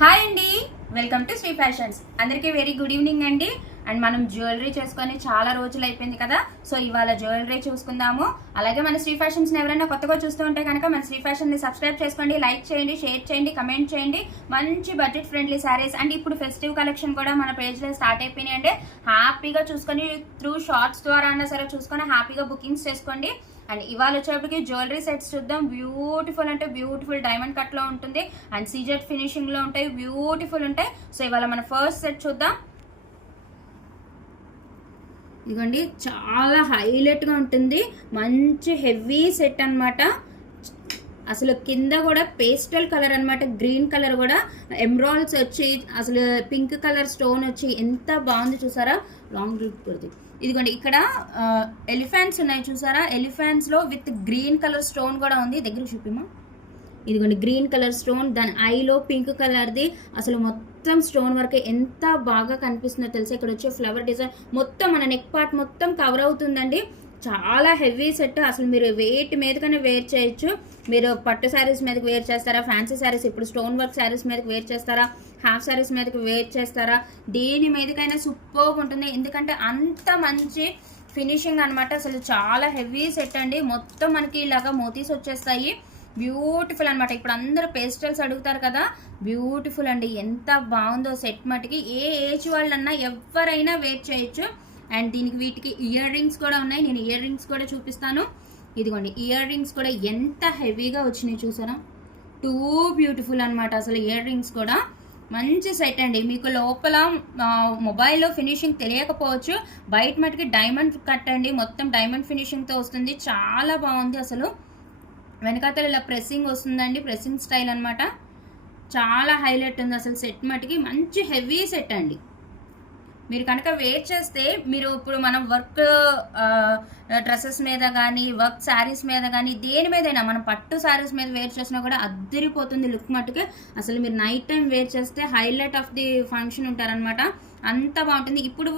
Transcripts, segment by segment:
Hi అండి, welcome to Shri fashions. అందరికీ very good evening అండి. అండ్ మనం జ్యువెలరీ చేసుకొని చాలా రోజులు అయిపోయింది కదా, సో ఇవాళ జ్యువెలరీ చూసుకుందాము. అలాగే మన శ్రీ ఫ్యాషన్స్ని ఎవరైనా కొత్తగా చూస్తూ ఉంటే కనుక మన శ్రీ ఫ్యాషన్ని సబ్స్క్రైబ్ చేసుకోండి, లైక్ చేయండి, షేర్ చేయండి, కమెంట్ చేయండి. మంచి బడ్జెట్ ఫ్రెండ్లీ శారీస్ అండ్ ఇప్పుడు ఫెస్టివ్ కలెక్షన్ కూడా మన పేజ్లో స్టార్ట్ అయిపోయినాయి అంటే హ్యాపీగా చూసుకొని త్రూ షార్ట్స్ ద్వారా అన్నా సరే చూసుకొని హ్యాపీగా బుకింగ్స్ చేసుకోండి. అండ్ ఇవాళ వచ్చేప్పటికి జ్యువెలరీ సెట్స్ చూద్దాం. బ్యూటిఫుల్ అంటే బ్యూటిఫుల్ డైమండ్ కట్ లో ఉంటుంది అండ్ సీజెట్ ఫినిషింగ్ లో ఉంటాయి, బ్యూటిఫుల్ ఉంటాయి. సో ఇవాళ మన ఫస్ట్ సెట్ చూద్దాం. ఇదిగోండి, చాలా హైలైట్ గా ఉంటుంది, మంచి హెవీ సెట్ అనమాట. అసలు కింద కూడా పేస్టల్ కలర్ అనమాట, గ్రీన్ కలర్ కూడా ఎమ్రాల్స్ వచ్చి అసలు పింక్ కలర్ స్టోన్ వచ్చి ఎంత బాగుంది చూసారా. లాంగ్ రూట్ కొద్ది ఇదిగోండి, ఇక్కడ ఎలిఫెంట్స్ ఉన్నాయి చూసారా, ఎలిఫెంట్స్ లో విత్ గ్రీన్ కలర్ స్టోన్ కూడా ఉంది. దగ్గర చూపిమా. ఇదిగోండి గ్రీన్ కలర్ స్టోన్, దాని ఐలో పింక్ కలర్ది అసలు మొత్తం స్టోన్ వర్క్ ఎంత బాగా కనిపిస్తుందో తెలుసా. ఇక్కడ వచ్చే ఫ్లవర్ డిజైన్ మొత్తం మన నెక్ పార్ట్ మొత్తం కవర్ అవుతుందండి. చాలా హెవీ సెట్. అసలు మీరు వెయిట్ మీదకనే వేర్ చేయొచ్చు. మీరు పట్టు శారీస్ మీదకి వేర్ చేస్తారా, ఫ్యాన్సీ శారీస్ ఇప్పుడు స్టోన్ వర్క్ శారీస్ మీదకి వేర్ చేస్తారా, హాఫ్ శారీస్ మీదకి వేర్ చేస్తారా, దేని మీదకైనా సూపర్గా ఉంటుంది. ఎందుకంటే అంత మంచి ఫినిషింగ్ అనమాట. అసలు చాలా హెవీ సెట్ అండి. మొత్తం మనకి ఇలాగా మోతీస్ వచ్చేస్తాయి, బ్యూటిఫుల్ అనమాట. ఇప్పుడు అందరూ పేస్టల్స్ అడుగుతారు కదా, బ్యూటిఫుల్ అండి. ఎంత బాగుందో సెట్ మటుకి. ఏ ఏజ్ వాళ్ళన్నా ఎవరైనా వేర్ చేయొచ్చు. అండ్ దీనికి వీటికి ఇయర్ రింగ్స్ కూడా ఉన్నాయి, నేను ఇయర్ రింగ్స్ కూడా చూపిస్తాను. ఇదిగోండి, ఇయర్ రింగ్స్ కూడా ఎంత హెవీగా వచ్చినాయి చూసారా, టూ బ్యూటిఫుల్ అనమాట. అసలు ఇయర్ రింగ్స్ కూడా మంచి సెట్ అండి. మీకు లోపల మొబైల్లో ఫినిషింగ్ తెలియకపోవచ్చు, బయట మటుకి డైమండ్ కట్ అండి, మొత్తం డైమండ్ ఫినిషింగ్తో వస్తుంది. చాలా బాగుంది. అసలు వెనకాతల ఇలా ప్రెస్సింగ్ వస్తుందండి, ప్రెస్సింగ్ స్టైల్ అనమాట. చాలా హైలైట్ ఉంది అసలు సెట్ మటుకి. మంచి హెవీ సెట్ అండి. మీరు కనుక వేర్ చేస్తే, మీరు ఇప్పుడు మనం వర్క్ డ్రెస్సెస్ మీద కానీ వర్క్ శారీస్ మీద కానీ దేని మీదైనా, మనం పట్టు శారీస్ మీద వేర్ చేసినా కూడా అద్దరిపోతుంది లుక్ మట్టుకే. అసలు మీరు నైట్ టైం వేర్ చేస్తే హైలైట్ ఆఫ్ ది ఫంక్షన్ ఉంటారనమాట, అంత బాగుంటుంది. ఇప్పుడు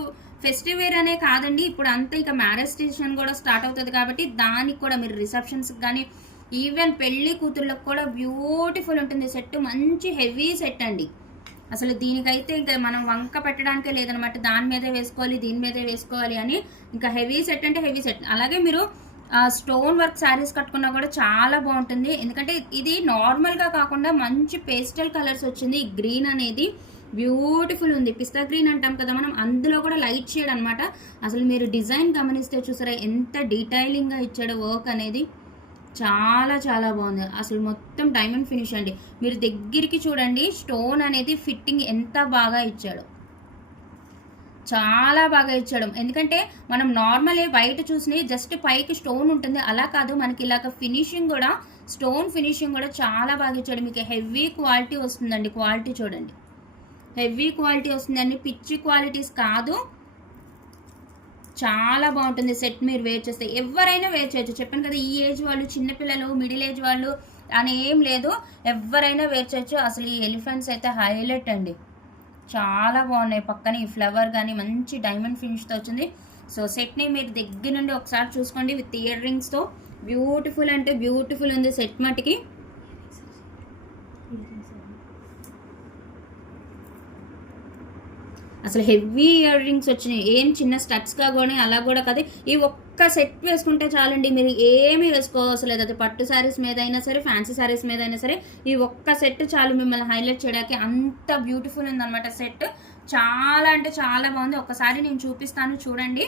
ఫెస్టివ్ వేర్ అనే కాదండి, ఇప్పుడు అంతా ఇక మ్యారేజ్ సీజన్ కూడా స్టార్ట్ అవుతుంది కాబట్టి దానికి కూడా మీరు రిసెప్షన్స్కి కానీ ఈవెన్ పెళ్లి కూతుర్లకు కూడా బ్యూటిఫుల్ ఉంటుంది సెట్. మంచి హెవీ సెట్ అండి. అసలు దీనికైతే ఇంకా మనం వంక పెట్టడానికే లేదనమాట, దాని మీదే వేసుకోవాలి దీని మీదే వేసుకోవాలి అని. ఇంకా హెవీ సెట్ అంటే హెవీ సెట్. అలాగే మీరు స్టోన్ వర్క్ శారీస్ కట్టుకున్నా కూడా చాలా బాగుంటుంది. ఎందుకంటే ఇది నార్మల్గా కాకుండా మంచి పేస్టల్ కలర్స్ వచ్చింది. గ్రీన్ అనేది బ్యూటిఫుల్ ఉంది, పిస్తా గ్రీన్ అంటాం కదా మనం, అందులో కూడా లైట్ షేడ్ అనమాట. అసలు మీరు డిజైన్ గమనిస్తే చూసారా ఎంత డీటెయిలింగ్గా ఇచ్చాడో వర్క్ అనేది. చాలా చాలా బాగుంది. అసలు మొత్తం డైమండ్ ఫినిష్ అండి. మీరు దగ్గరికి చూడండి, స్టోన్ అనేది ఫిట్టింగ్ ఎంత బాగా ఇచ్చాడు, చాలా బాగా ఇచ్చాడు. ఎందుకంటే మనం నార్మల్ బయట చూసినవి జస్ట్ పైకి స్టోన్ ఉంటుంది, అలా కాదు. మనకి ఇలాగ ఫినిషింగ్ కూడా, స్టోన్ ఫినిషింగ్ కూడా చాలా బాగా ఇచ్చాడు. మీకు హెవీ క్వాలిటీ వస్తుందండి. క్వాలిటీ చూడండి, హెవీ క్వాలిటీ వస్తుందండి, పిచ్చి క్వాలిటీస్ కాదు. చాలా బాగుంటుంది సెట్. మీరు వేర్ చేస్తే ఎవరైనా వేర్ చేయొచ్చు. చెప్పాను కదా, ఈ ఏజ్ వాళ్ళు, చిన్నపిల్లలు, మిడిల్ ఏజ్ వాళ్ళు అని ఏం లేదు, ఎవరైనా వేర్ చేయొచ్చు. అసలు ఈ ఎలిఫెంట్స్ అయితే హైలైట్ అండి, చాలా బాగున్నాయి. పక్కన ఈ ఫ్లవర్ కానీ మంచి డైమండ్ ఫినిష్తో వచ్చింది. సో సెట్ని మీరు దగ్గర నుండి ఒకసారి చూసుకోండి విత్ ఇయర్ రింగ్స్తో. బ్యూటిఫుల్ అంటే బ్యూటిఫుల్ ఉంది సెట్ మటుకి. అసలు హెవీ ఇయర్ రింగ్స్ వచ్చినాయి, ఏం చిన్న స్టడ్స్గా కూడా అలా కూడా కాదు. ఈ ఒక్క సెట్ వేసుకుంటే చాలండి, మీరు ఏమీ వేసుకోవాల్సిన లేదు. అది పట్టు శారీస్ మీద అయినా సరే, ఫ్యాన్సీ శారీస్ మీద అయినా సరే, ఈ ఒక్క సెట్ చాలు మిమ్మల్ని హైలైట్ చేయడానికి. అంత బ్యూటిఫుల్ ఉందన్నమాట సెట్. చాలా అంటే చాలా బాగుంది. ఒక్కసారి నేను చూపిస్తాను చూడండి.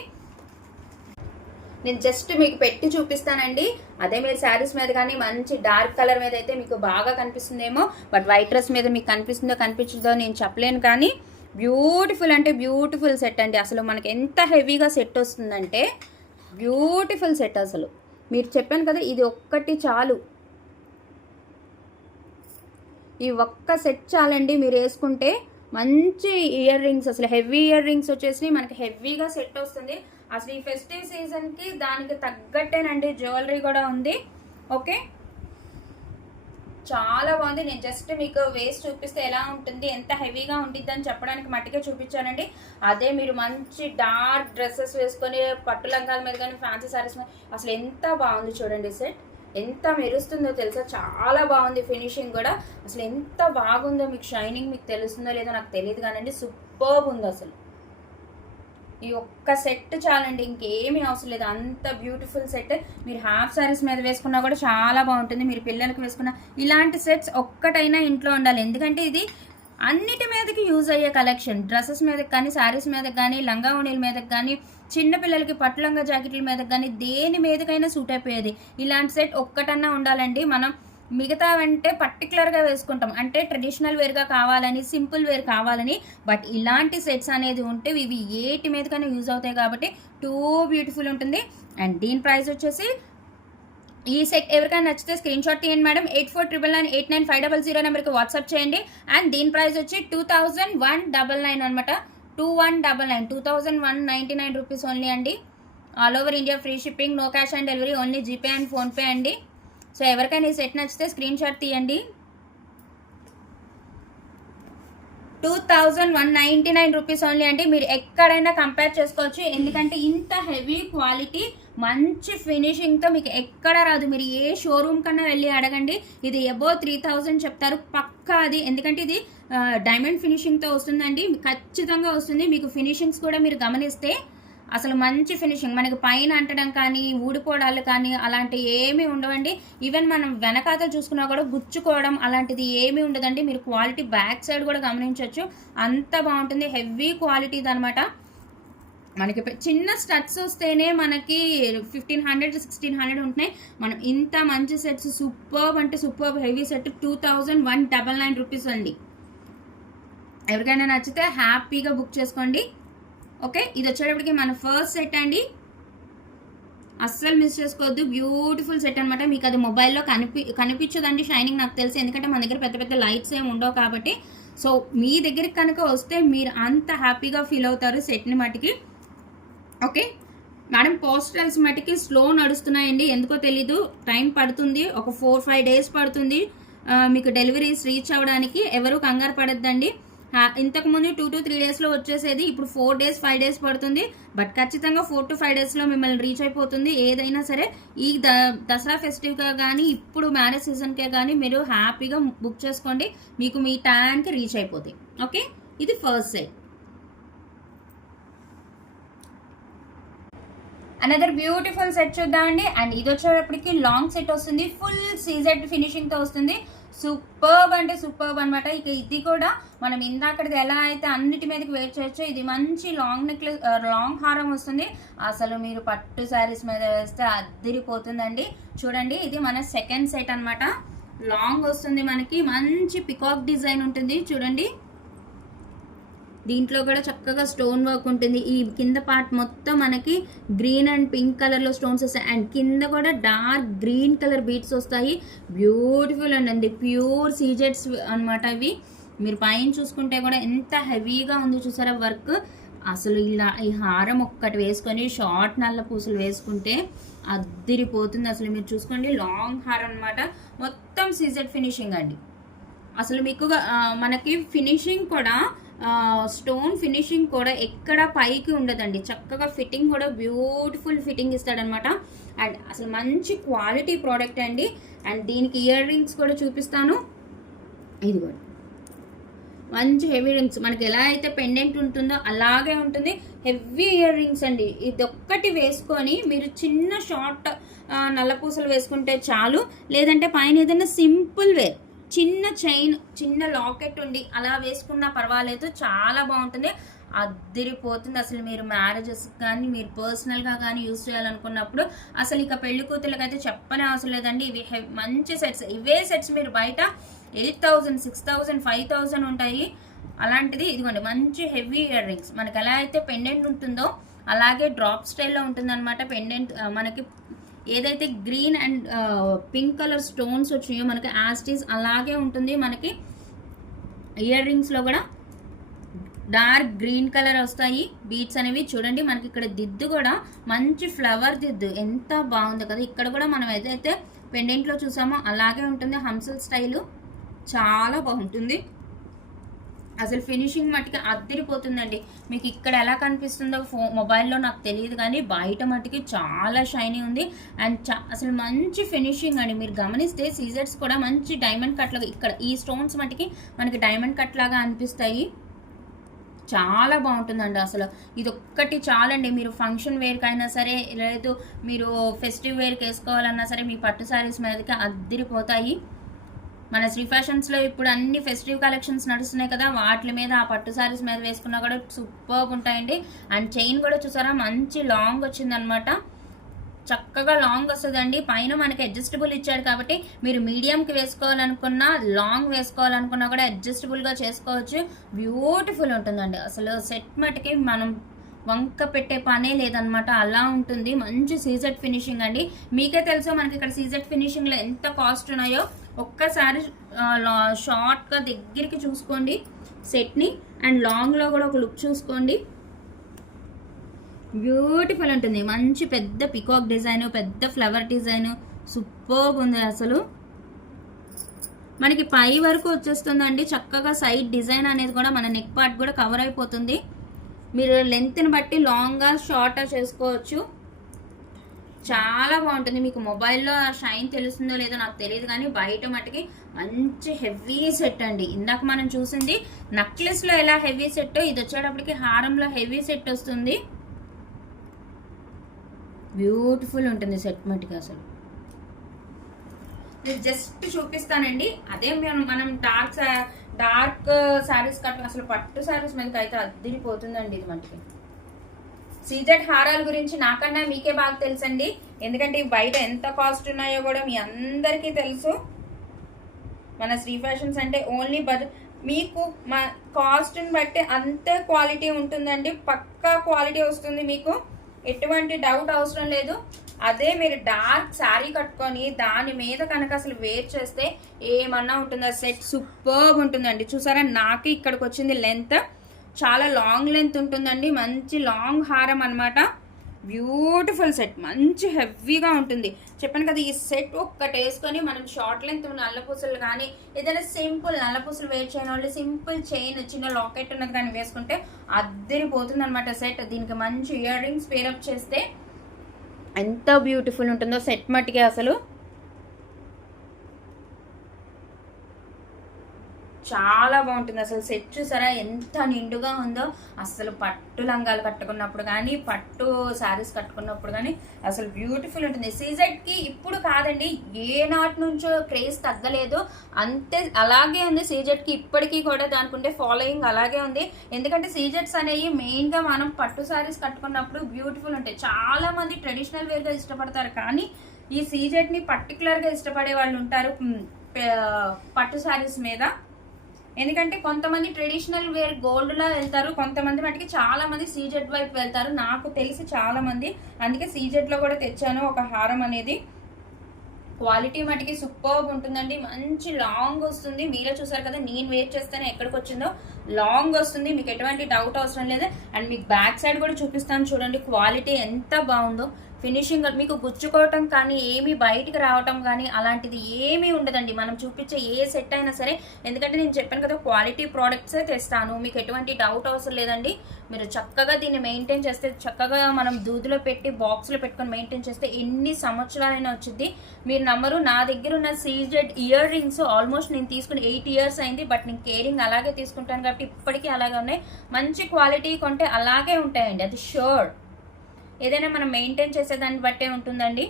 నేను జస్ట్ మీకు పెట్టి చూపిస్తానండి. అదే మీరు శారీస్ మీద కానీ మంచి డార్క్ కలర్ మీద అయితే మీకు బాగా కనిపిస్తుందేమో, బట్ వైట్ డ్రెస్ మీద మీకు కనిపిస్తుందో కనిపించదో నేను చెప్పలేను. కానీ బ్యూటిఫుల్ అంటే బ్యూటిఫుల్ సెట్ అండి. అసలు మనకి ఎంత హెవీగా సెట్ వస్తుందంటే బ్యూటిఫుల్ సెట్. అసలు మీరు చెప్పాను కదా, ఇది ఒక్కటి చాలు, ఈ ఒక్క సెట్ చాలండి మీరు వేసుకుంటే. మంచి ఇయర్ రింగ్స్, అసలు హెవీ ఇయర్ రింగ్స్ వచ్చేసి మనకి హెవీగా సెట్ వస్తుంది. అసలు ఈ ఫెస్టివ్ సీజన్కి దానికి తగ్గట్టేనండి జ్యువెలరీ కూడా ఉంది. ఓకే, చాలా బాగుంది. నేను జస్ట్ మీకు వేస్ట్ చూపిస్తే ఎలా ఉంటుంది, ఎంత హెవీగా ఉంటుంది అని చెప్పడానికి మట్టిగా చూపించానండి. అదే మీరు మంచి డార్క్ డ్రెస్సెస్ వేసుకొని పట్టు లంగాల మీద కానీ ఫ్యాన్సీ శారీస్ మీద అసలు ఎంత బాగుంది చూడండి సెట్. ఎంత మెరుస్తుందో తెలుసా, చాలా బాగుంది ఫినిషింగ్ కూడా. అసలు ఎంత బాగుందో, మీకు షైనింగ్ మీకు తెలుస్తుందో లేదో నాకు తెలియదు కానండి, సూపర్బ్ ఉంది అసలు. ఈ ఒక్క సెట్ చాలండి, ఇంకేమీ అవసరం లేదు, అంత బ్యూటిఫుల్ సెట్. మీరు హాఫ్ సారీస్ మీద వేసుకున్నా కూడా చాలా బాగుంటుంది. మీరు పిల్లలకి వేసుకున్న ఇలాంటి సెట్స్ ఒక్కటైనా ఇంట్లో ఉండాలి, ఎందుకంటే ఇది అన్నిటి మీదకి యూజ్ అయ్యే కలెక్షన్. డ్రెస్సెస్ మీదకి కానీ, శారీస్ మీదకి కానీ, లంగా ఓణీల మీదకి కానీ, చిన్నపిల్లలకి పట్టు లంగా జాకెట్ల మీదకి కానీ, దేని మీదకైనా సూట్ అయిపోయేది. ఇలాంటి సెట్ ఒక్కటన్నా ఉండాలండి. మనం మిగతా అంటే పర్టికులర్గా వేసుకుంటాం, అంటే ట్రెడిషనల్ వేర్గా కావాలని, సింపుల్ వేర్ కావాలని. బట్ ఇలాంటి సెట్స్ అనేది ఉంటే ఇవి ఏటి మీదకైనా యూజ్ అవుతాయి కాబట్టి టూ బ్యూటిఫుల్ ఉంటుంది. అండ్ దీని ప్రైస్ వచ్చేసి, ఈ సెట్ ఎవరికైనా నచ్చితే స్క్రీన్ షాట్ తీయండి మేడం. 8499989500 నెంబర్కి వాట్సాప్ చేయండి. అండ్ దీని ప్రైస్ వచ్చి 2199 అనమాట. 2199, 2199 రూపీస్ ఓన్లీ అండి. All over India free shipping, no cash on delivery, only GPay and PhonePe అండి. సో ఎవరికైనా ఈ సెట్ నచ్చితే స్క్రీన్ షాట్ తీయండి. 2199 రూపీస్ ఓన్లీ అండి. మీరు ఎక్కడైనా కంపేర్ చేసుకోవచ్చు, ఎందుకంటే ఇంత హెవీ క్వాలిటీ మంచి ఫినిషింగ్తో మీకు ఎక్కడ రాదు. మీరు ఏ షోరూమ్ కన్నా వెళ్ళి అడగండి, ఇది అబోవ్ 3000 చెప్తారు పక్కా అది. ఎందుకంటే ఇది డైమండ్ ఫినిషింగ్తో వస్తుందండి, ఖచ్చితంగా వస్తుంది. మీకు ఫినిషింగ్స్ కూడా మీరు గమనిస్తే అసలు మంచి ఫినిషింగ్, మనకి పైన అంటడం కానీ, ఊడిపోవడాలు కానీ అలాంటివి ఏమీ ఉండవండి. ఈవెన్ మనం వెనకాతలు చూసుకున్నా కూడా గుచ్చుకోవడం అలాంటిది ఏమీ ఉండదండి. మీరు క్వాలిటీ బ్యాక్ సైడ్ కూడా గమనించవచ్చు, అంత బాగుంటుంది. హెవీ క్వాలిటీది అనమాట. మనకి చిన్న స్టడ్స్ వస్తేనే మనకి 1500 to 1600 ఉంటున్నాయి. మనం ఇంత మంచి సెట్స్ సూపర్బ్ అంటే సూపర్బ్ హెవీ సెట్ 2199 రూపీస్ అండి. ఎవరికైనా నచ్చితే హ్యాపీగా బుక్ చేసుకోండి. ఓకే, ఇది వచ్చేటప్పటికి మన ఫస్ట్ సెట్ అండి, అస్సలు మిస్ చేసుకోవద్దు. బ్యూటిఫుల్ సెట్ అనమాట. మీకు అది మొబైల్లో కనిపించదండి షైనింగ్, నాకు తెలిసి, ఎందుకంటే మన దగ్గర పెద్ద పెద్ద లైట్స్ ఏమి ఉండవు కాబట్టి. సో మీ దగ్గరికి కనుక వస్తే మీరు అంత హ్యాపీగా ఫీల్ అవుతారు సెట్ని మటుకి. ఓకే మేడం, పోస్టల్స్ మటుకి స్లో నడుస్తున్నాయండి, ఎందుకో తెలీదు, టైం పడుతుంది, ఒక 4-5 days పడుతుంది మీకు డెలివరీస్ రీచ్ అవ్వడానికి. ఎవరు కంగారు పడద్దండి. ఇంతకుముందు 2 to 3 daysలో వచ్చేసేది, ఇప్పుడు 4 days 5 days పడుతుంది. బట్ ఖచ్చితంగా 4 to 5 daysలో మిమ్మల్ని రీచ్ అయిపోతుంది. ఏదైనా సరే ఈ దసరా ఫెస్టివ్గా కానీ, ఇప్పుడు మ్యారేజ్ సీజన్కే కానీ మీరు హ్యాపీగా బుక్ చేసుకోండి, మీకు మీ టైంకి రీచ్ అయిపోతాయి. ఓకే, ఇది first set. Another beautiful set చూద్దామండి. అండ్ ఇది వచ్చేటప్పటికి లాంగ్ సెట్ వస్తుంది, ఫుల్ సీజెడ్ ఫినిషింగ్తో వస్తుంది. సూపర్బ్ అంటే సూపర్బ్ అనమాట. ఇక ఇది కూడా మనం ఇందాకది ఎలా అయితే అన్నిటి మీదకి వేర్ చేయొచ్చో, ఇది మంచి లాంగ్ హారం వస్తుంది. అసలు మీరు పట్టు శారీస్ మీద వేస్తే అద్దిరిపోతుందండి. చూడండి, ఇది మన సెకండ్ సెట్ అనమాట. లాంగ్ వస్తుంది, మనకి మంచి పికాక్ డిజైన్ ఉంటుంది. చూడండి, దీంట్లో కూడా చక్కగా స్టోన్ వర్క్ ఉంటుంది. ఈ కింద పార్ట్ మొత్తం మనకి గ్రీన్ అండ్ పింక్ కలర్లో స్టోన్స్ వస్తాయి. అండ్ కింద కూడా డార్క్ గ్రీన్ కలర్ బీట్స్ వస్తాయి. బ్యూటిఫుల్ అండి, ప్యూర్ సీజెట్స్ అనమాట ఇవి. మీరు పైన చూసుకుంటే కూడా ఎంత హెవీగా ఉంది చూసారా వర్క్. అసలు ఇలా ఈ హారం ఒక్కటి వేసుకొని షార్ట్ నల్ల పూసలు వేసుకుంటే అద్దిరిపోతుంది. అసలు మీరు చూసుకోండి, లాంగ్ హారం అనమాట, మొత్తం సీజెడ్ ఫినిషింగ్ అండి. అసలు మీకు మనకి ఫినిషింగ్ కూడా స్టోన్ ఫినిషింగ్ కూడా ఎక్కడ పైకి ఉండదండి, చక్కగా ఫిట్టింగ్ కూడా బ్యూటిఫుల్ ఫిట్టింగ్ ఇస్తాడనమాట. అండ్ అసలు మంచి క్వాలిటీ ప్రోడక్ట్ అండి. అండ్ దీనికి ఇయర్ రింగ్స్ కూడా చూపిస్తాను. ఇది కూడా మంచి హెవీ రింగ్స్, మనకి ఎలా అయితే పెండెంట్ ఉంటుందో అలాగే ఉంటుంది. హెవీ ఇయర్ రింగ్స్ అండి. ఇది ఒక్కటి వేసుకొని మీరు చిన్న షార్ట్ నల్లపూసలు వేసుకుంటే చాలు, లేదంటే పైన ఏదైనా సింపుల్ వేర్, చిన్న చైన్, చిన్న లాకెట్ ఉండి అలా వేసుకున్నా పర్వాలేదు, చాలా బాగుంటుంది, అద్దిరిపోతుంది. అసలు మీరు మ్యారేజెస్ కానీ, మీరు పర్సనల్గా కానీ యూజ్ చేయాలనుకున్నప్పుడు అసలు ఇక పెళ్లి కూతుర్లకు అయితే చెప్పనే అవసరం లేదండి. ఇవి మంచి సెట్స్. ఇవే సెట్స్ మీరు బయట 8000, 6000, 5000 ఉంటాయి. అలాంటిది ఇదిగోండి, మంచి హెవీ ఇయర్ రింగ్స్. మనకి ఎలా అయితే పెండెంట్ ఉంటుందో అలాగే డ్రాప్ స్టైల్లో ఉంటుంది అనమాట పెండెంట్. మనకి ఏదైతే green and pink colour stones వచ్చినాయో మనకి యాస్టీస్ అలాగే ఉంటుంది. మనకి ఇయర్ రింగ్స్లో కూడా డార్క్ గ్రీన్ కలర్ వస్తాయి బీట్స్ అనేవి. చూడండి, మనకి ఇక్కడ దిద్దు కూడా మంచి ఫ్లవర్ దిద్దు, ఎంత బాగుంది కదా. ఇక్కడ కూడా మనం ఏదైతే పెండెంట్లో చూసామో అలాగే ఉంటుంది, హంసల్ స్టైలు, చాలా బాగుంటుంది. అసలు ఫినిషింగ్ మట్టుకి అద్దరిపోతుందండి. మీకు ఇక్కడ ఎలా కనిపిస్తుందో మొబైల్లో నాకు తెలియదు కానీ బయట మట్టుకి చాలా షైనీ ఉంది. అండ్ అసలు మంచి ఫినిషింగ్ అండి. మీరు గమనిస్తే సీజర్స్ కూడా మంచి డైమండ్ కట్ లాగా, ఇక్కడ ఈ స్టోన్స్ మట్టుకి మనకి డైమండ్ కట్ లాగా అనిపిస్తాయి. చాలా బాగుంటుందండి. అసలు ఇది ఒక్కటి చాలండి. మీరు ఫంక్షన్ వేర్కి అయినా సరే, లేదు మీరు ఫెస్టివ్ వేర్కి వేసుకోవాలన్నా సరే, మీ పట్టు శారీస్ మీదకి అద్దరిపోతాయి. మన శ్రీ ఫ్యాషన్స్లో ఇప్పుడు అన్ని ఫెస్టివ్ కలెక్షన్స్ నడుస్తున్నాయి కదా, వాటి మీద ఆ పట్టు శారీస్ మీద వేసుకున్నా కూడా సూపర్గా ఉంటాయండి. అండ్ చైన్ కూడా చూసారా మంచి లాంగ్ వచ్చిందనమాట. చక్కగా లాంగ్ వస్తుందండి. పైన మనకి అడ్జస్టబుల్ ఇచ్చాడు కాబట్టి మీరు మీడియంకి వేసుకోవాలనుకున్నా, లాంగ్ వేసుకోవాలనుకున్నా కూడా అడ్జస్టబుల్గా చేసుకోవచ్చు. బ్యూటిఫుల్ ఉంటుందండి. అసలు సెట్ మటుకి మనం వంక పెట్టే పనే లేదనమాట, అలా ఉంటుంది. మంచి సీజెడ్ ఫినిషింగ్ అండి. మీకే తెలుసు మనకి ఇక్కడ సీజెడ్ ఫినిషింగ్లో ఎంత కాస్ట్ ఉన్నాయో. ఒక్కసారి షార్ట్గా దగ్గరికి చూసుకోండి సెట్ని, అండ్ లాంగ్లో కూడా ఒక లుక్ చూసుకోండి. బ్యూటిఫుల్ ఉంటుంది. మంచి పెద్ద పికాక్ డిజైన్, పెద్ద ఫ్లవర్ డిజైన్, సూపర్గా ఉంది. అసలు మనకి పై వరకు వచ్చేస్తుందండి. చక్కగా సైడ్ డిజైన్ అనేది కూడా మన నెక్ పార్ట్ కూడా కవర్ అయిపోతుంది. మీరు లెంత్ని బట్టి లాంగ్గా షార్ట్గా చేసుకోవచ్చు. చాలా బాగుంటుంది. మీకు మొబైల్లో షైన్ తెలుస్తుందో లేదో నాకు తెలియదు కానీ బయట మటుకి మంచి హెవీ సెట్ అండి. ఇందాక మనం చూసింది నెక్లెస్లో ఎలా హెవీ సెట్, ఇది వచ్చేటప్పటికి హారంలో హెవీ సెట్ వస్తుంది. బ్యూటిఫుల్ ఉంటుంది సెట్ మటుకి. అసలు నేను జస్ట్ చూపిస్తానండి. అదే మనం డార్క్ శారీస్ కట్ట, అసలు పట్టు శారీస్ మీదకి అయితే అద్దరిపోతుందండి ఇది మటుకి. సీజెడ్ హారాల గురించి నాకన్నా మీకే బాగా తెలుసండి, ఎందుకంటే బయట ఎంత కాస్ట్ ఉన్నాయో కూడా మీ అందరికీ తెలుసు. మన శ్రీ ఫ్యాషన్స్ అంటే ఓన్లీ బడ్జెట్, మీకు మా కాస్ట్ని బట్టి అంతే క్వాలిటీ ఉంటుందండి. పక్కా క్వాలిటీ వస్తుంది, మీకు ఎటువంటి డౌట్ అవసరం లేదు. అదే మీరు డార్క్ శారీ కట్టుకొని దాని మీద కనుక అసలు వేర్ చేస్తే ఏమన్నా ఉంటుందా, సెట్ సూపర్గా ఉంటుందండి. చూసారా నాకు ఇక్కడికి వచ్చింది లెంత్ చాలా లాంగ్ లెంత్ ఉంటుందండి. మంచి లాంగ్ హారం అనమాట. బ్యూటిఫుల్ సెట్, మంచి హెవీగా ఉంటుంది. చెప్పాను కదా, ఈ సెట్ ఒక్కటి వేసుకొని మనం షార్ట్ లెంత్ నల్లపూసలు కానీ ఏదైనా సింపుల్ నల్లపూసలు వేర్ చేయని వాళ్ళు సింపుల్ చైన్ చిన్న లాకెట్ ఉన్నది కానీ వేసుకుంటే అద్దరిపోతుంది అనమాట సెట్. దీనికి మంచి ఇయర్ రింగ్స్ పేరప్ చేస్తే ఎంత బ్యూటిఫుల్ ఉంటుందో సెట్ మట్టికి. అసలు చాలా బాగుంటుంది. అసలు సెట్ చూసారా ఎంత నిండుగా ఉందో. అసలు పట్టు లంగాలు కట్టుకున్నప్పుడు కానీ పట్టు శారీస్ కట్టుకున్నప్పుడు కానీ అసలు బ్యూటిఫుల్ ఉంటుంది. సీజెడ్కి ఇప్పుడు కాదండి, ఏ నాటి నుంచో క్రేజ్ తగ్గలేదు, అంతే అలాగే ఉంది. సీజెడ్కి ఇప్పటికీ కూడా దానికి ఉండే ఫాలోయింగ్ అలాగే ఉంది. ఎందుకంటే సీజెడ్స్ అనేవి మెయిన్గా మనం పట్టు శారీస్ కట్టుకున్నప్పుడు బ్యూటిఫుల్ ఉంటాయి. చాలా మంది ట్రెడిషనల్ వేర్గా ఇష్టపడతారు, కానీ ఈ సీజెడ్ని పర్టికులర్గా ఇష్టపడే వాళ్ళు ఉంటారు పట్టు శారీస్ మీద. ఎందుకంటే కొంతమంది ట్రెడిషనల్ వేర్ గోల్డ్లో వెళ్తారు, కొంతమంది మటుకి చాలా మంది సీజెడ్ వైపు వెళ్తారు. నాకు తెలిసి చాలా మంది, అందుకే సీజెడ్లో కూడా తెచ్చాను ఒక హారం అనేది. క్వాలిటీ మటుకి సూపర్గా ఉంటుందండి. మంచి లాంగ్ వస్తుంది. మీరే చూసారు కదా, నేను వేర్ చేస్తేనే ఎక్కడికి వచ్చిందో లాంగ్ వస్తుంది. మీకు ఎటువంటి డౌట్ అవసరం లేదు. అండ్ మీకు బ్యాక్ సైడ్ కూడా చూపిస్తాను చూడండి, క్వాలిటీ ఎంత బాగుందో. ఫినిషింగ్ మీకు గుచ్చుకోవటం కానీ ఏమీ బయటికి రావటం కానీ అలాంటిది ఏమీ ఉండదండి మనం చూపించే ఏ సెట్ అయినా సరే. ఎందుకంటే నేను చెప్పాను కదా, క్వాలిటీ ప్రోడక్ట్సే తెస్తాను, మీకు ఎటువంటి డౌట్ అవసరం లేదండి. మీరు చక్కగా దీన్ని మెయింటైన్ చేస్తే, చక్కగా మనం దూదులో పెట్టి బాక్స్లో పెట్టుకొని మెయింటైన్ చేస్తే ఎన్ని సంవత్సరాలైనా వచ్చింది. మీరు నమ్మరు, నా దగ్గర ఉన్న సీజెడ్ ఇయర్ రింగ్స్ ఆల్మోస్ట్ నేను తీసుకుని 8 years అయింది. బట్ నేను కేరింగ్ అలాగే తీసుకుంటాను కాబట్టి ఇప్పటికీ అలాగే ఉన్నాయి. మంచి క్వాలిటీ కొంటే అలాగే ఉంటాయండి, అది షూర్. ఏదైనా మనం మెయింటైన్ చేసేదాన్ని బట్టే ఉంటుందండి.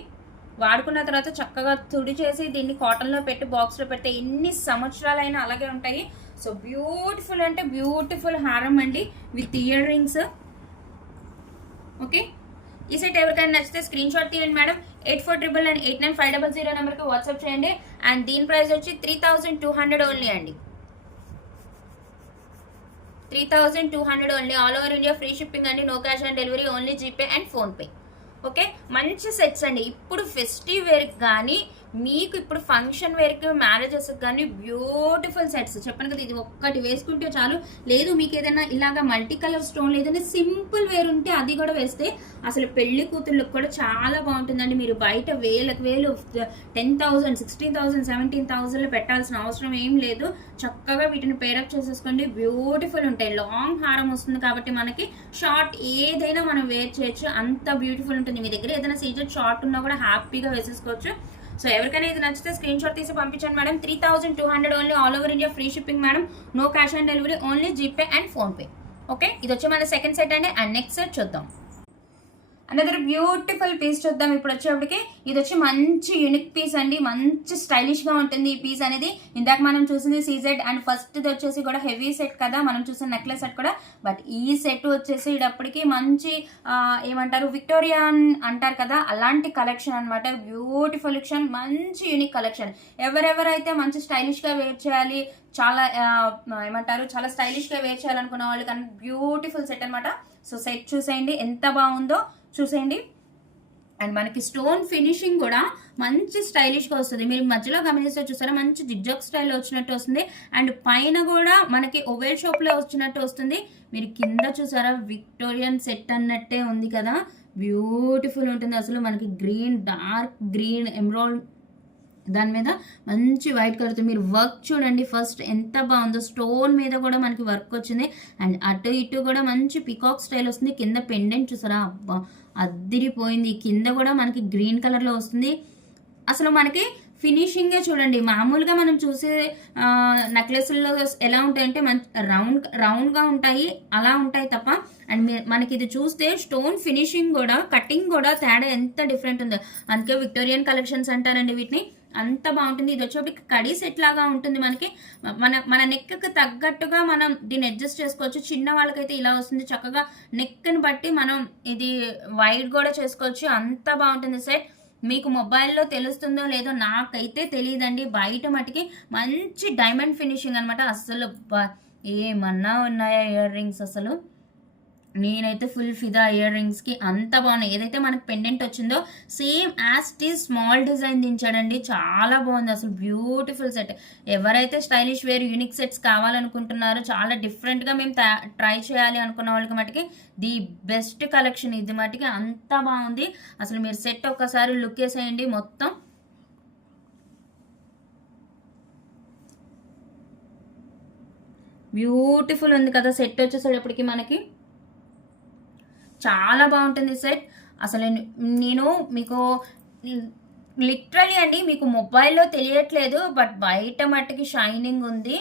వాడుకున్న తర్వాత చక్కగా తుడి చేసి దీన్ని కాటన్లో పెట్టి బాక్స్లో పెడితే ఎన్ని సంవత్సరాలైనా అలాగే ఉంటాయి. సో బ్యూటిఫుల్ అంటే బ్యూటిఫుల్ హారం అండి విత్ ఇయర్ రింగ్స్. ఓకే, ఈ సెట్ ఎవరికైనా నచ్చితే స్క్రీన్ షాట్ తీయండి మేడం. 8499899500 నెంబర్కి వాట్సాప్ చేయండి. అండ్ దీని ప్రైస్ వచ్చి 3200 ఓన్లీ అండి. 3200 only. All over India free shipping అండి. No cash on delivery, only GPay and PhonePe. Okay, మంచి సెట్స్ అండి. ఇప్పుడు ఫెస్టివ్ వేర్ కానీ మీకు ఇప్పుడు ఫంక్షన్ వేర్కి మ్యారేజెస్ కానీ బ్యూటిఫుల్ సెట్స్ చెప్పాను కదా, ఇది ఒక్కటి వేసుకుంటే చాలు. లేదు మీకు ఏదైనా ఇలాగా మల్టీ కలర్ స్టోన్ ఏదైనా సింపుల్ వేర్ ఉంటే అది కూడా వేస్తే అసలు పెళ్లి కూతుళ్ళకి కూడా చాలా బాగుంటుందండి. మీరు బయట వేలకు వేలు 10,000 16,000 17,000 పెట్టాల్సిన అవసరం ఏం లేదు. చక్కగా వీటిని పేరప్ చేసేసుకోండి, బ్యూటిఫుల్ ఉంటాయి. లాంగ్ హారం వస్తుంది కాబట్టి మనకి షార్ట్ ఏదైనా మనం వేర్ చేయొచ్చు, అంత బ్యూటిఫుల్ ఉంటుంది. మీ దగ్గర ఏదైనా సీజెడ్ షార్ట్ ఉన్నా కూడా హ్యాపీగా వేసేసుకోవచ్చు. సో ఎవరికైనా ఇది నచ్చితే స్క్రీన్ షాట్ తీసి పంపించండి madam. 3,200 only, all over India free shipping madam. No cash on delivery, only GPay and PhonePe. Okay, ఇది వచ్చి మన సెకండ్ సెట్ అండి. అండ్ నెక్స్ట్ సెట్ చూద్దాం. అనదర్ బ్యూటిఫుల్ పీస్ చూద్దాం ఇప్పుడు వచ్చేప్పటికి. ఇది వచ్చి మంచి యూనిక్ పీస్ అండి, మంచి స్టైలిష్ గా ఉంటుంది ఈ పీస్ అనేది. ఇందాక మనం చూసింది సీజెడ్ అండ్ ఫస్ట్ వచ్చేసి కూడా హెవీ సెట్ కదా, మనం చూసిన నెక్లెస్ సెట్ కూడా. బట్ ఈ సెట్ వచ్చేసి ఇప్పటికి మంచి ఏమంటారు విక్టోరియన్ అంటారు కదా, అలాంటి కలెక్షన్ అనమాట. బ్యూటిఫుల్ కలెక్షన్, మంచి యూనిక్ కలెక్షన్. ఎవరెవరైతే మంచి స్టైలిష్ గా వేర్ చేయాలి, చాలా ఏమంటారు చాలా స్టైలిష్ గా వేర్ చేయాలనుకున్న వాళ్ళు కానీ బ్యూటిఫుల్ సెట్ అనమాట. సో సెట్ చూసేయండి ఎంత బాగుందో చూసేయండి. అండ్ మనకి స్టోన్ ఫినిషింగ్ కూడా మంచి స్టైలిష్గా వస్తుంది. మీరు మధ్యలో గమనిస్తే చూసారా, మంచి జిగ్జాగ్ స్టైల్లో వచ్చినట్టు వస్తుంది. అండ్ పైన కూడా మనకి ఓవెల్ షేప్లో వచ్చినట్టు వస్తుంది. మీరు కింద చూసారా విక్టోరియన్ సెట్ అన్నట్టే ఉంది కదా, బ్యూటిఫుల్ ఉంటుంది అసలు. మనకి గ్రీన్, డార్క్ గ్రీన్ ఎమరాల్డ్, దాని మీద మంచి వైట్ కలర్తో మీరు వర్క్ చూడండి ఫస్ట్ ఎంత బాగుందో. స్టోన్ మీద కూడా మనకి వర్క్ వచ్చింది. అండ్ అటు ఇటు కూడా మంచి పికాక్ స్టైల్ వస్తుంది. కింద పెండెంట్ చూసారా, అబ్బా అద్దిరిపోయింది. కింద కూడా మనకి గ్రీన్ కలర్లో వస్తుంది. అసలు మనకి ఫినిషింగే చూడండి, మామూలుగా మనం చూసే నెక్లెస్లో ఎలా ఉంటాయంటే మంచి రౌండ్గా ఉంటాయి, అలా ఉంటాయి తప్ప. అండ్ మనకి ఇది చూస్తే స్టోన్ ఫినిషింగ్ కూడా, కటింగ్ కూడా తేడా ఎంత డిఫరెంట్ ఉందో. అందుకే విక్టోరియన్ కలెక్షన్స్ అంటారండి వీటిని. అంత బాగుంటుంది. ఇది వచ్చేప్పటికి కడీ సెట్ లాగా ఉంటుంది. మనకి మన నెక్కి తగ్గట్టుగా మనం దీన్ని అడ్జస్ట్ చేసుకోవచ్చు. చిన్న వాళ్ళకైతే ఇలా వస్తుంది, చక్కగా నెక్ని బట్టి మనం ఇది వైడ్ కూడా చేసుకోవచ్చు. అంత బాగుంటుంది సెట్. మీకు మొబైల్లో తెలుస్తుందో లేదో నాకైతే తెలియదండి, బయట మటుకి మంచి డైమండ్ ఫినిషింగ్ అనమాట. అసలు ఏమన్నా ఉన్నాయా ఇయర్ రింగ్స్, అసలు నేనైతే ఫుల్ ఫిదా ఇయర్ రింగ్స్కి. అంత బాగున్నాయి. ఏదైతే మనకు పెండెంట్ వచ్చిందో same as the small design దించాడండి, చాలా బాగుంది అసలు. Beautiful set. ఎవరైతే స్టైలిష్ వేర్ యూనిక్ సెట్స్ కావాలనుకుంటున్నారో, చాలా డిఫరెంట్గా మేము ట్రై చేయాలి అనుకున్న వాళ్ళకి మటుకి ది బెస్ట్ కలెక్షన్ ఇది మటుకి. అంత బాగుంది అసలు. మీరు సెట్ ఒక్కసారి లుక్ వేసేయండి మొత్తం. బ్యూటిఫుల్ ఉంది కదా సెట్ వచ్చేసేటప్పటికి మనకి. చాలా బాగుంటుంది సెట్ అసలు. నేను మీకు లిటరలీ అండి, మీకు మొబైల్లో తెలియట్లేదు, బట్ బయట మట్టుకి షైనింగ్ ఉంది,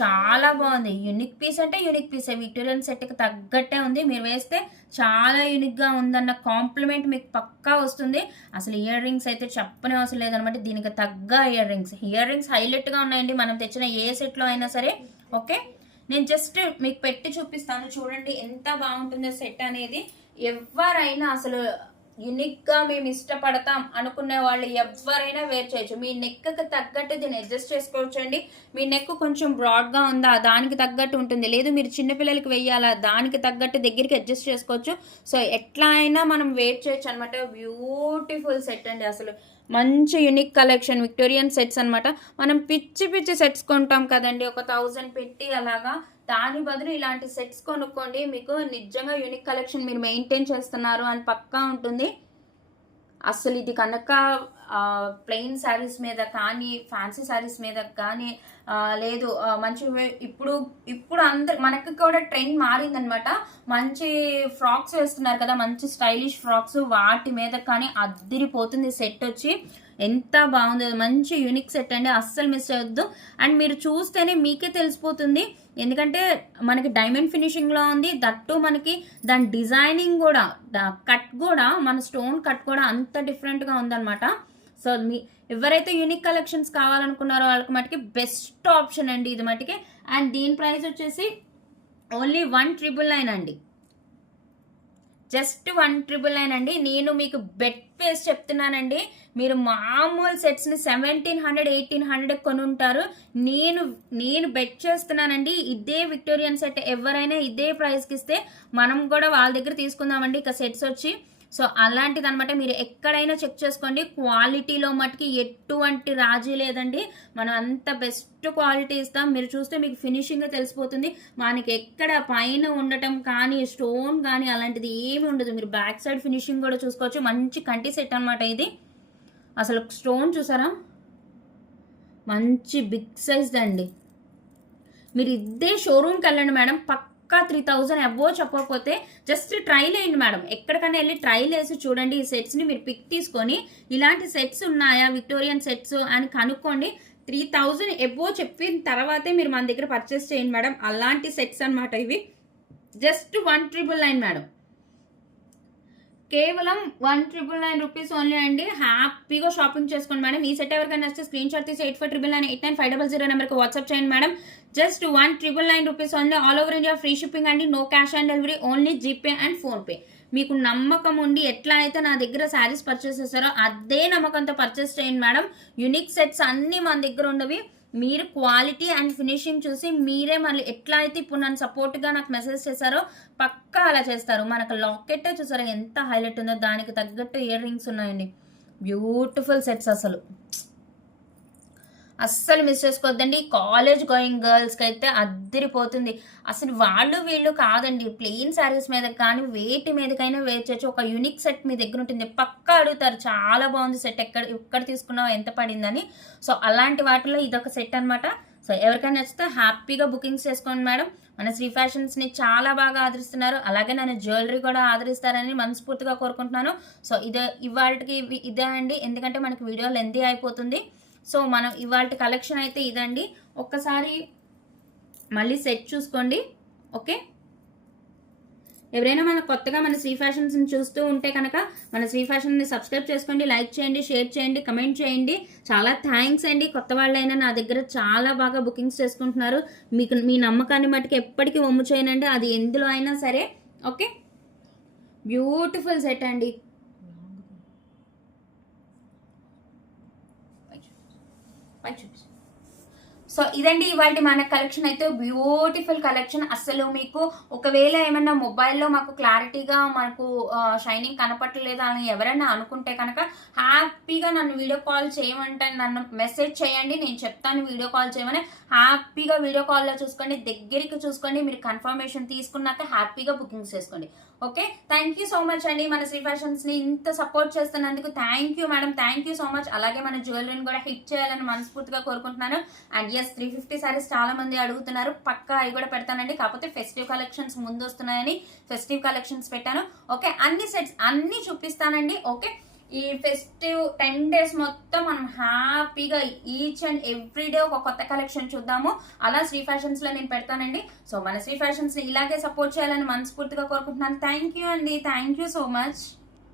చాలా బాగుంది. యూనిక్ పీస్ అంటే యూనిక్ పీసే, విక్టోరియన్ సెట్కి తగ్గట్టే ఉంది. మీరు వేస్తే చాలా యూనిక్గా ఉందన్న కాంప్లిమెంట్ మీకు పక్కా వస్తుంది. అసలు ఇయర్ రింగ్స్ అయితే చెప్పనే అవసరం లేదనమాట, దీనికి తగ్గ ఇయర్ రింగ్స్ హైలైట్గా ఉన్నాయండి మనం తెచ్చిన ఏ సెట్లో అయినా సరే. ఓకే, నేను జస్ట్ మీకు పెట్టి చూపిస్తాను చూడండి ఎంత బాగుంటుందో సెట్ అనేది. ఎవరైనా అసలు యూనిక్గా మేము ఇష్టపడతాం అనుకునే వాళ్ళు ఎవరైనా వేర్ చేయొచ్చు. మీ నెక్కి తగ్గట్టు దీన్ని అడ్జస్ట్ చేసుకోవచ్చు అండి. మీ నెక్ కొంచెం బ్రాడ్గా ఉందా, దానికి తగ్గట్టు ఉంటుంది. లేదు మీరు చిన్నపిల్లలకి వెయ్యాలా, దానికి తగ్గట్టు దగ్గరికి అడ్జస్ట్ చేసుకోవచ్చు. సో ఎట్లా అయినా మనం వేర్ చేయొచ్చు అనమాట. బ్యూటిఫుల్ సెట్ అండి అసలు. మంచి యూనిక్ కలెక్షన్ విక్టోరియన్ సెట్స్ అనమాట. మనం పిచ్చి సెట్స్ కొంటాం కదండి, ఒక 1000 పెట్టి అలాగా. దాని బదులు ఇలాంటి సెట్స్ కొనుక్కోండి, మీకు నిజంగా యూనిక్ కలెక్షన్ మీరు మెయింటైన్ చేస్తున్నారు అని పక్కా ఉంటుంది. అసలు ఇది కనుక ప్లెయిన్ శారీస్ మీద కానీ, ఫ్యాన్సీ శారీస్ మీద కానీ, లేదు మంచి ఇప్పుడు అందరు మనకి కూడా ట్రెండ్ మారిందనమాట. మంచి ఫ్రాక్స్ వేస్తున్నారు కదా, మంచి స్టైలిష్ ఫ్రాక్స్, వాటి మీద కానీ అద్దిరిపోతుంది సెట్ వచ్చి. ఎంత బాగుంది, మంచి యూనిక్ సెట్ అండి, అస్సలు మిస్ అవ్వద్దు. అండ్ మీరు చూస్తేనే మీకే తెలిసిపోతుంది, ఎందుకంటే మనకి డైమండ్ ఫినిషింగ్లో ఉంది. దట్టు మనకి దాని డిజైనింగ్ కూడా, కట్ కూడా, మన స్టోన్ కట్ కూడా అంత డిఫరెంట్గా ఉందన్నమాట. సో ఎవరైతే యూనిక్ కలెక్షన్స్ కావాలనుకున్నారో వాళ్ళకి మటుకి బెస్ట్ ఆప్షన్ అండి ఇది మటుకి. అండ్ దీని ప్రైస్ వచ్చేసి ఓన్లీ 1,999 అండి, జస్ట్ 1,999 అండి. నేను మీకు బెట్ వేసి చెప్తున్నానండి, మీరు మామూలు సెట్స్ని 1,700 1,800 కొనుంటారు. నేను బెట్ చేస్తున్నానండి, ఇదే విక్టోరియన్ సెట్ ఎవరైనా ఇదే ప్రైస్కి ఇస్తే మనం కూడా వాళ్ళ దగ్గర తీసుకుందామండి. ఇక సెట్స్ వచ్చి సో అలాంటిది అనమాట. మీరు ఎక్కడైనా చెక్ చేసుకోండి, క్వాలిటీలో మటుకి ఎటువంటి రాజీ లేదండి. మనం అంత బెస్ట్ క్వాలిటీ ఇస్తాం. మీరు చూస్తే మీకు ఫినిషింగ్ తెలిసిపోతుంది. మనకి ఎక్కడ పైన ఉండటం కానీ స్టోన్ కానీ అలాంటిది ఏమి ఉండదు. మీరు బ్యాక్ సైడ్ ఫినిషింగ్ కూడా చూసుకోవచ్చు. మంచి కంటి సెట్ అనమాట ఇది. అసలు స్టోన్ చూసారా, మంచి బిగ్ సైజ్ అండి. మీరు ఇదే షోరూమ్కి వెళ్ళండి మేడం, పక్కా 3000 అబోవ్ చెప్పకపోతే జస్ట్ ట్రైల్ వేయండి మేడం. ఎక్కడికైనా వెళ్ళి ట్రైల్ వేసి చూడండి. ఈ సెట్స్ని మీరు పిక్ తీసుకొని ఇలాంటి సెట్స్ ఉన్నాయా విక్టోరియన్ సెట్స్ అని కనుక్కోండి. 3000 అబోవ్ చెప్పిన తర్వాతే మీరు మన దగ్గర పర్చేస్ చేయండి మేడం. అలాంటి సెట్స్ అనమాట ఇవి. జస్ట్ 1999 మేడం, కేవలం 1999 రూపీస్ ఓన్లీ అండి. హ్యాపీగా షాపింగ్ చేసుకోండి మేడం. ఈ సెట్ ఎవరికైనా వస్తే స్క్రీన్ షాట్ తీసి 8499899500 నెంబర్కి వాట్సాప్ చేయండి madam. Just 1999 rupees only. All over India free shipping అండి. No cash on delivery, only GPay and PhonePe. మీకు నమ్మకం ఉండి ఎట్లా అయితే నా దగ్గర శారీస్ పర్చేస్ చేస్తారో అదే నమ్మకంతో పర్చేస్ చేయండి మేడం. యూనిక్ సెట్స్ అన్నీ మన దగ్గర ఉండవి. మీరు క్వాలిటీ అండ్ ఫినిషింగ్ చూసి మీరే మళ్ళీ ఎట్లా అయితే ఇప్పుడు నన్ను సపోర్ట్గా నాకు మెసేజ్ చేశారో పక్కా అలా చేస్తారు. మనకు లాకెట్ చూసారా ఎంత హైలైట్ ఉందో, దానికి తగ్గట్టు ఇయర్ రింగ్స్ ఉన్నాయండి. బ్యూటిఫుల్ సెట్స్, అస్సలు మిస్ చేసుకోవద్దండి. కాలేజ్ గోయింగ్ గర్ల్స్కి అయితే అద్దరిపోతుంది. అసలు వాళ్ళు వీళ్ళు కాదండి, ప్లెయిన్ శారీస్ మీద కానీ వేటి మీదకైనా వేర్ చేయొచ్చు. ఒక యూనిక్ సెట్ మీ దగ్గర ఉంటుంది, పక్కా అడుగుతారు చాలా బాగుంది సెట్, ఎక్కడ తీసుకున్నావు ఎంత పడిందని. సో అలాంటి వాటిలో ఇదొక సెట్ అనమాట. సో ఎవరికైనా నచ్చితే హ్యాపీగా బుకింగ్స్ చేసుకోండి మేడం. మన శ్రీ ఫ్యాషన్స్ని చాలా బాగా ఆదరిస్తున్నారు, అలాగే నన్ను జ్యువెలరీ కూడా ఆదరిస్తారని మనస్ఫూర్తిగా కోరుకుంటున్నాను. సో ఇవాళకి ఇదే అండి, ఎందుకంటే మనకి వీడియో లెంతీ అయిపోతుంది. సో మనం ఇవాళ కలెక్షన్ అయితే ఇదండి. ఒక్కసారి మళ్ళీ సెట్ చూసుకోండి. ఓకే, ఎవరైనా కొత్తగా మన శ్రీ ఫ్యాషన్స్ని చూస్తూ ఉంటే కనుక మన శ్రీ ఫ్యాషన్ని సబ్స్క్రైబ్ చేసుకోండి, లైక్ చేయండి, షేర్ చేయండి, కమెంట్ చేయండి. చాలా థ్యాంక్స్ అండి. కొత్త వాళ్ళైనా నా దగ్గర చాలా బాగా బుకింగ్స్ చేసుకుంటున్నారు. మీ నమ్మకాన్ని మట్టుకు ఎప్పటికీ వమ్ము చేయనండి, అది ఎందులో అయినా సరే. ఓకే, బ్యూటిఫుల్ సెట్ అండి. సో ఇదండి ఇవాళ మన కలెక్షన్ అయితే, బ్యూటిఫుల్ కలెక్షన్. అసలు మీకు ఒకవేళ ఏమన్నా మొబైల్లో మాకు క్లారిటీగా మనకు షైనింగ్ కనపట్టలేదు అని ఎవరైనా అనుకుంటే కనుక హ్యాపీగా నన్ను వీడియో కాల్ చేయమంటే నన్ను మెసేజ్ చేయండి, నేను చెప్తాను వీడియో కాల్ చేయమని. హ్యాపీగా వీడియో కాల్లో చూసుకోండి, దగ్గరికి చూసుకోండి. మీరు కన్ఫర్మేషన్ తీసుకున్నాక హ్యాపీగా బుకింగ్స్ చేసుకోండి. Okay, thank you so much అండి. మన శ్రీ ఫ్యాషన్స్ని ఇంత సపోర్ట్ చేస్తున్నందుకు thank you madam, thank you so much. అలాగే మన జ్యువెలరీని కూడా హిట్ చేయాలని మనస్ఫూర్తిగా కోరుకుంటున్నాను. అండ్ 350 సారీస్ చాలా మంది అడుగుతున్నారు, పక్కా అవి కూడా పెడతానండి. కాకపోతే ఫెస్టివ్ కలెక్షన్స్ ముందు వస్తున్నాయని ఫెస్టివ్ కలెక్షన్స్ పెట్టాను. ఓకే, అన్ని సెట్స్ అన్ని చూపిస్తానండి. ఓకే, ఈ ఫెస్టివ్ 10 days మొత్తం మనం హ్యాపీగా ఈచ్ అండ్ ఎవ్రీ డే ఒక కొత్త కలెక్షన్ చూద్దాము. అలా శ్రీ ఫ్యాషన్స్ లో నేను పెడతానండి. సో మన శ్రీ ఫ్యాషన్స్ ని ఇలాగే సపోర్ట్ చేయాలని మనస్ఫూర్తిగా కోరుకుంటున్నాను. థ్యాంక్ యూ అండి, థ్యాంక్ యూ సో మచ్.